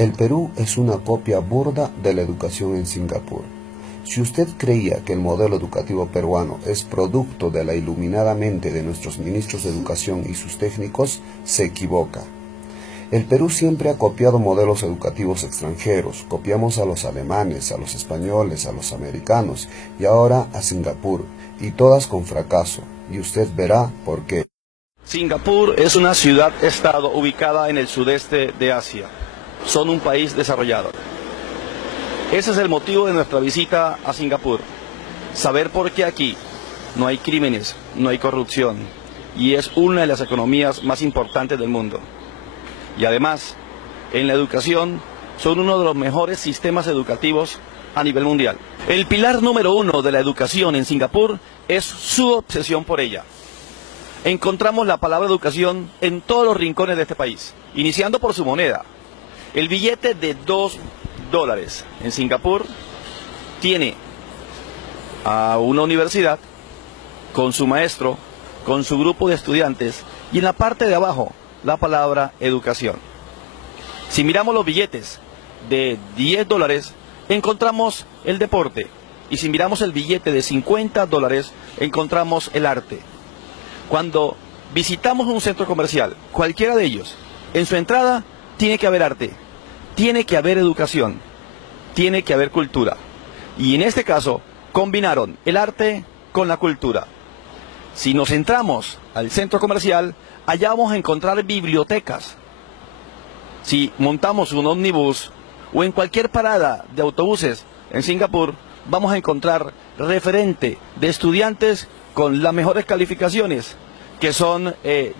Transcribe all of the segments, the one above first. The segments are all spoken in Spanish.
El Perú es una copia burda de la educación en Singapur. Si usted creía que el modelo educativo peruano es producto de la iluminada mente de nuestros ministros de educación y sus técnicos, se equivoca. El Perú siempre ha copiado modelos educativos extranjeros. Copiamos a los alemanes, a los españoles, a los americanos y ahora a Singapur, y todas con fracaso. Y usted verá por qué. Singapur es una ciudad-estado ubicada en el sudeste de Asia. Son un país desarrollado. Ese es el motivo de nuestra visita a Singapur. Saber por qué aquí no hay crímenes, no hay corrupción, y es una de las economías más importantes del mundo. Y además, en la educación, son uno de los mejores sistemas educativos a nivel mundial. El pilar número 1 de la educación en Singapur es su obsesión por ella. Encontramos la palabra educación en todos los rincones de este país, iniciando por su moneda. El billete de $2 en Singapur tiene a una universidad con su maestro, con su grupo de estudiantes, y en la parte de abajo la palabra educación. Si miramos los billetes de $10, encontramos el deporte, y si miramos el billete de $50, encontramos el arte. Cuando visitamos un centro comercial, cualquiera de ellos, en su entrada tiene que haber arte, tiene que haber educación, tiene que haber cultura. Y en este caso, combinaron el arte con la cultura. Si nos entramos al centro comercial, allá vamos a encontrar bibliotecas. Si montamos un ómnibus o en cualquier parada de autobuses en Singapur, vamos a encontrar referente de estudiantes con las mejores calificaciones que son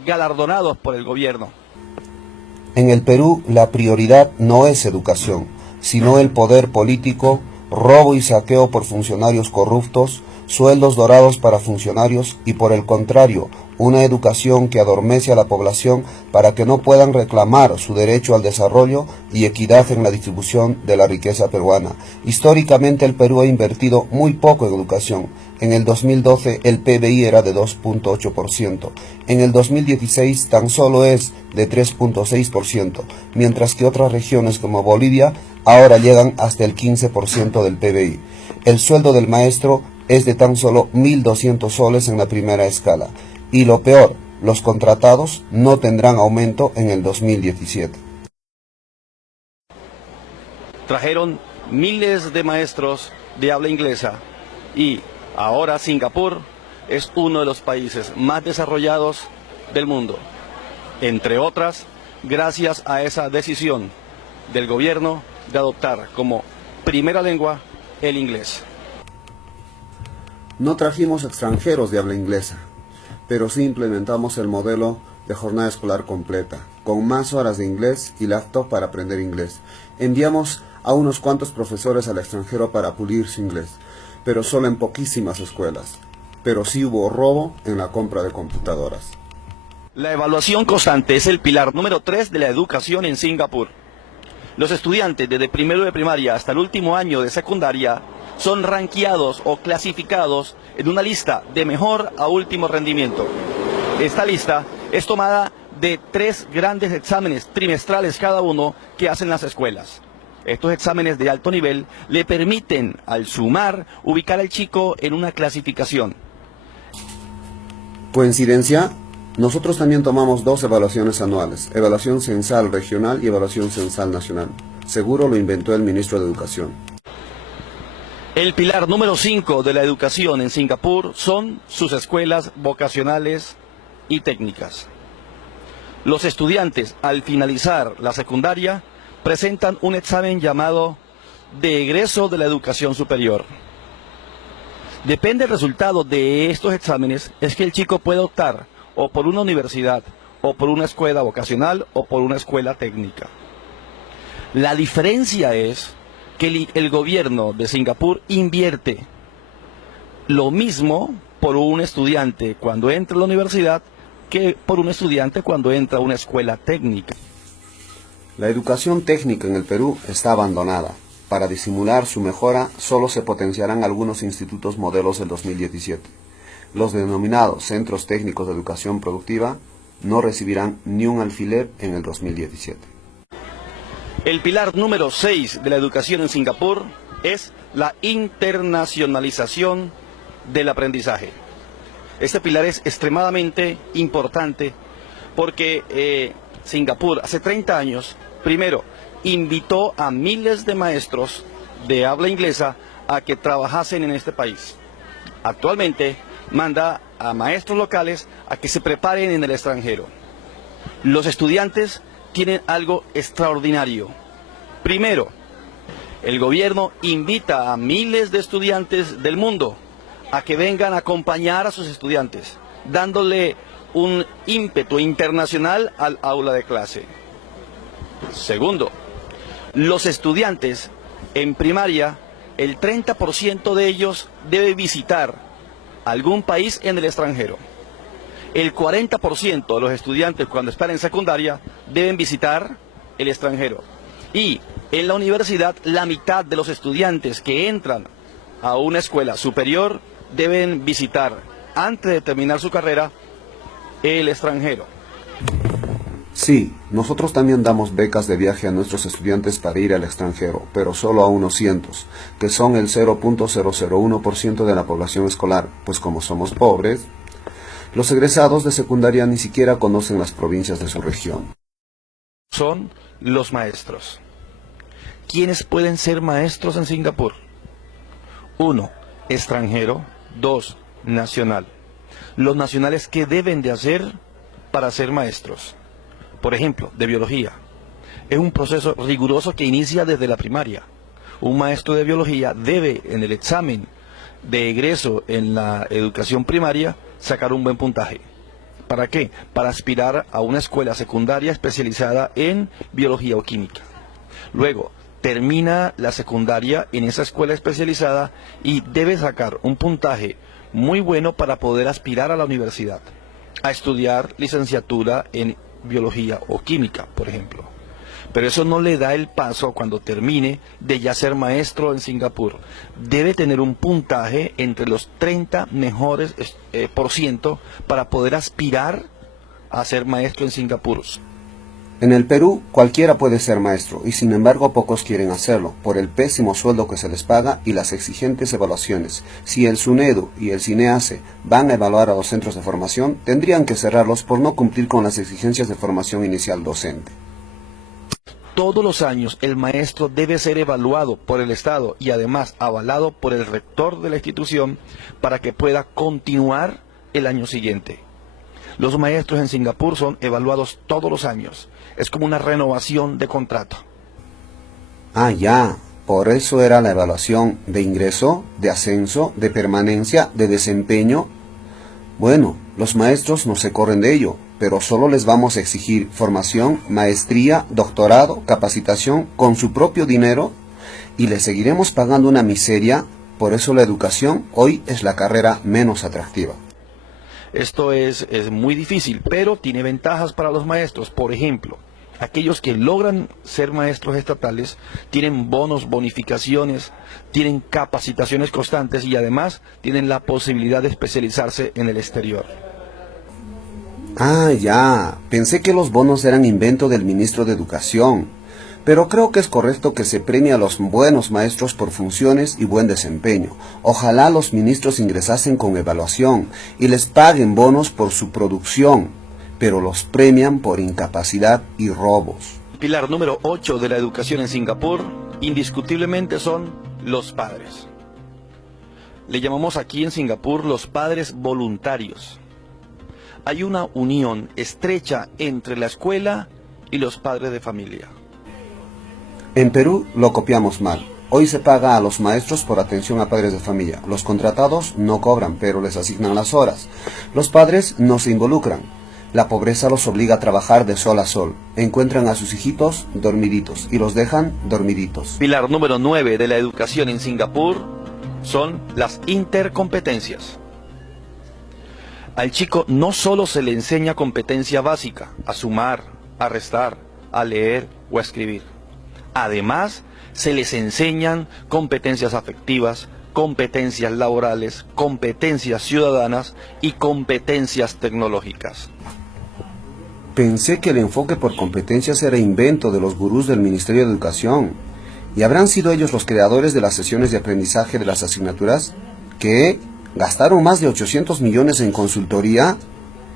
galardonados por el gobierno. En el Perú, la prioridad no es educación, sino el poder político, robo y saqueo por funcionarios corruptos, sueldos dorados para funcionarios y, por el contrario, una educación que adormece a la población para que no puedan reclamar su derecho al desarrollo y equidad en la distribución de la riqueza peruana. Históricamente el Perú ha invertido muy poco en educación. En el 2012 el PBI era de 2.8%, en el 2016 tan solo es de 3.6%, mientras que otras regiones como Bolivia ahora llegan hasta el 15% del PBI. El sueldo del maestro es de tan solo 1.200 soles en la primera escala. Y lo peor, los contratados no tendrán aumento en el 2017. Trajeron miles de maestros de habla inglesa y ahora Singapur es uno de los países más desarrollados del mundo. Entre otras, gracias a esa decisión del gobierno de adoptar como primera lengua el inglés. No trajimos extranjeros de habla inglesa, pero sí implementamos el modelo de jornada escolar completa, con más horas de inglés y laptop para aprender inglés. Enviamos a unos cuantos profesores al extranjero para pulir su inglés, pero solo en poquísimas escuelas. Pero sí hubo robo en la compra de computadoras. La evaluación constante es el pilar número 3 de la educación en Singapur. Los estudiantes desde primero de primaria hasta el último año de secundaria son rankeados o clasificados en una lista de mejor a último rendimiento. Esta lista es tomada de 3 grandes exámenes trimestrales cada uno que hacen las escuelas. Estos exámenes de alto nivel le permiten, al sumar, ubicar al chico en una clasificación. ¿Coincidencia? Nosotros también tomamos 2 evaluaciones anuales, evaluación censal regional y evaluación censal nacional. Seguro lo inventó el ministro de Educación. El pilar número 5 de la educación en Singapur son sus escuelas vocacionales y técnicas. Los estudiantes, al finalizar la secundaria, presentan un examen llamado de egreso de la educación superior. Depende del resultado de estos exámenes, es que el chico puede optar o por una universidad, o por una escuela vocacional, o por una escuela técnica. La diferencia es que el gobierno de Singapur invierte lo mismo por un estudiante cuando entra a la universidad que por un estudiante cuando entra a una escuela técnica. La educación técnica en el Perú está abandonada. Para disimular su mejora, solo se potenciarán algunos institutos modelos del 2017. Los denominados Centros Técnicos de Educación Productiva no recibirán ni un alfiler en el 2017. El pilar número 6 de la educación en Singapur es la internacionalización del aprendizaje. Este pilar es extremadamente importante porque Singapur hace 30 años, primero, invitó a miles de maestros de habla inglesa a que trabajasen en este país. Actualmente manda a maestros locales a que se preparen en el extranjero. Los estudiantes tienen algo extraordinario. Primero, el gobierno invita a miles de estudiantes del mundo a que vengan a acompañar a sus estudiantes, dándole un ímpetu internacional al aula de clase. Segundo, los estudiantes en primaria, el 30% de ellos debe visitar algún país en el extranjero. El 40% de los estudiantes cuando están en secundaria deben visitar el extranjero. Y en la universidad la mitad de los estudiantes que entran a una escuela superior deben visitar, antes de terminar su carrera, el extranjero. Sí, nosotros también damos becas de viaje a nuestros estudiantes para ir al extranjero, pero solo a unos cientos, que son el 0.001% de la población escolar, pues como somos pobres, los egresados de secundaria ni siquiera conocen las provincias de su región. Son los maestros. ¿Quiénes pueden ser maestros en Singapur? 1. Extranjero. 2. Nacional. Los nacionales, ¿qué deben de hacer para ser maestros? Por ejemplo, de biología. Es un proceso riguroso que inicia desde la primaria. Un maestro de biología debe, en el examen de egreso en la educación primaria, sacar un buen puntaje. ¿Para qué? Para aspirar a una escuela secundaria especializada en biología o química. Luego, termina la secundaria en esa escuela especializada y debe sacar un puntaje muy bueno para poder aspirar a la universidad, a estudiar licenciatura en biología o química, por ejemplo. Pero eso no le da el paso cuando termine de ya ser maestro en Singapur. Debe tener un puntaje entre los 30 mejores % para poder aspirar a ser maestro en Singapur. En el Perú, cualquiera puede ser maestro, y sin embargo pocos quieren hacerlo, por el pésimo sueldo que se les paga y las exigentes evaluaciones. Si el SUNEDU y el CINEACE van a evaluar a los centros de formación, tendrían que cerrarlos por no cumplir con las exigencias de formación inicial docente. Todos los años el maestro debe ser evaluado por el Estado y además avalado por el rector de la institución para que pueda continuar el año siguiente. Los maestros en Singapur son evaluados todos los años. Es como una renovación de contrato. Ah, ya. Por eso era la evaluación de ingreso, de ascenso, de permanencia, de desempeño. Bueno, los maestros no se corren de ello, pero solo les vamos a exigir formación, maestría, doctorado, capacitación con su propio dinero y les seguiremos pagando una miseria. Por eso la educación hoy es la carrera menos atractiva. Esto es muy difícil, pero tiene ventajas para los maestros. Por ejemplo, aquellos que logran ser maestros estatales tienen bonos, bonificaciones, tienen capacitaciones constantes y además tienen la posibilidad de especializarse en el exterior. Ah, ya. Pensé que los bonos eran invento del ministro de Educación. Pero creo que es correcto que se premie a los buenos maestros por funciones y buen desempeño. Ojalá los ministros ingresasen con evaluación y les paguen bonos por su producción, pero los premian por incapacidad y robos. Pilar número 8 de la educación en Singapur, indiscutiblemente son los padres. Le llamamos aquí en Singapur los padres voluntarios. Hay una unión estrecha entre la escuela y los padres de familia. En Perú lo copiamos mal. Hoy se paga a los maestros por atención a padres de familia. Los contratados no cobran, pero les asignan las horas. Los padres no se involucran. La pobreza los obliga a trabajar de sol a sol. Encuentran a sus hijitos dormiditos y los dejan dormiditos. Pilar número 9 de la educación en Singapur son las intercompetencias. Al chico no solo se le enseña competencia básica, a sumar, a restar, a leer o a escribir. Además, se les enseñan competencias afectivas, competencias laborales, competencias ciudadanas y competencias tecnológicas. Pensé que el enfoque por competencias era invento de los gurús del Ministerio de Educación. ¿Y habrán sido ellos los creadores de las sesiones de aprendizaje de las asignaturas? ¿Qué? ¿Gastaron más de 800 millones en consultoría?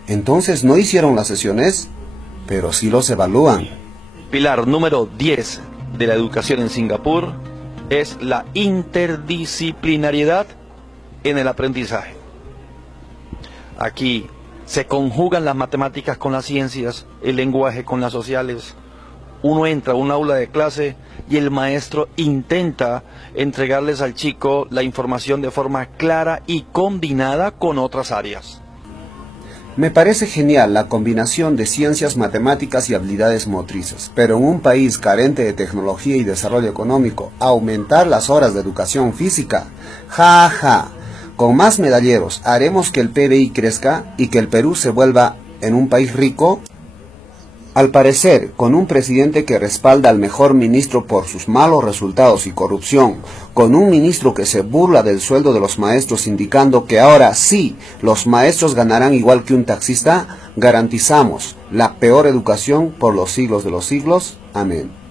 ¿Entonces no hicieron las sesiones? Pero sí los evalúan. Pilar número 10 de la educación en Singapur es la interdisciplinariedad en el aprendizaje. Aquí se conjugan las matemáticas con las ciencias, el lenguaje con las sociales. Uno entra a un aula de clase y el maestro intenta entregarles al chico la información de forma clara y combinada con otras áreas. Me parece genial la combinación de ciencias, matemáticas y habilidades motrices, pero en un país carente de tecnología y desarrollo económico, aumentar las horas de educación física. ¡Ja, ja! Con más medalleros, ¿haremos que el PBI crezca y que el Perú se vuelva en un país rico? Al parecer, con un presidente que respalda al mejor ministro por sus malos resultados y corrupción, con un ministro que se burla del sueldo de los maestros indicando que ahora sí, los maestros ganarán igual que un taxista, garantizamos la peor educación por los siglos de los siglos. Amén.